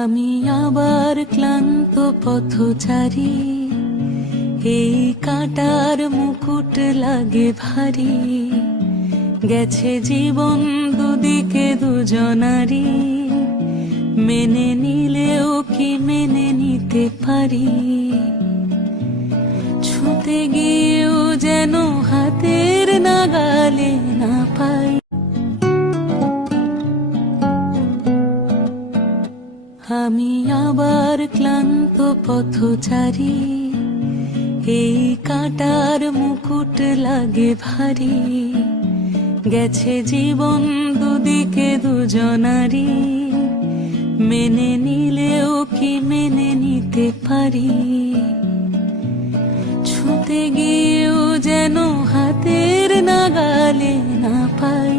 আমি আবার ক্লান্ত পথচারী, এই কাঁটার মুকুট লাগে ভারী। গেছে জীবন দুদিকে দুজনারই, মেনে নিলেও কি মেনে নিতে পারি? ছুঁতে গিয়েও যেন হাতের নাগালে না পাই। আমি আবার ক্লান্ত পথচারী, এই কাঁটার মুকুট লাগে ভারী। গেছে জীবন দুদিকে দুজনারই, মেনে নিলেও কি মেনে নিতে পারি? ছুঁতে গিয়েও যেন হাতের নাগালে না পাই।